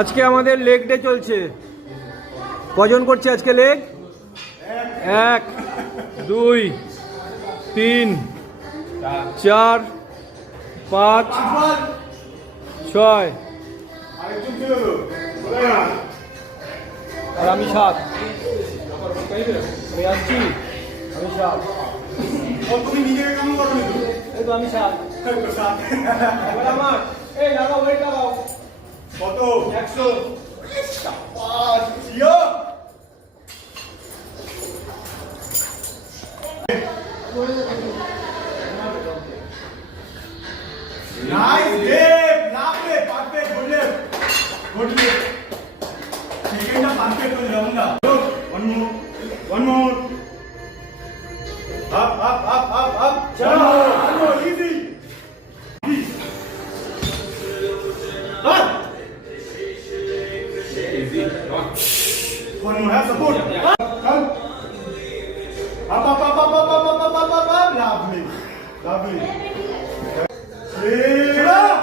আজকে আমাদের leg day চলছে। কজন করছে আজকে লেগ? 1 2 3 4 5 6 আর আমি 7। আমি আসছি, আমি 7। তুমি নিজেকে কেমন করো? এই তো আমি 7। এবার আমার এই লাগাও, ওয়েট লাগাও। কত? 100। জিও nice left, lovely perfect, good left, good left. সেকেন্ডটা পারফেক্ট হয়ে যাবে না। ওয়ান মোর আপ চলো easy one more, have support. Come. Up. Lovely. Lovely. Hey.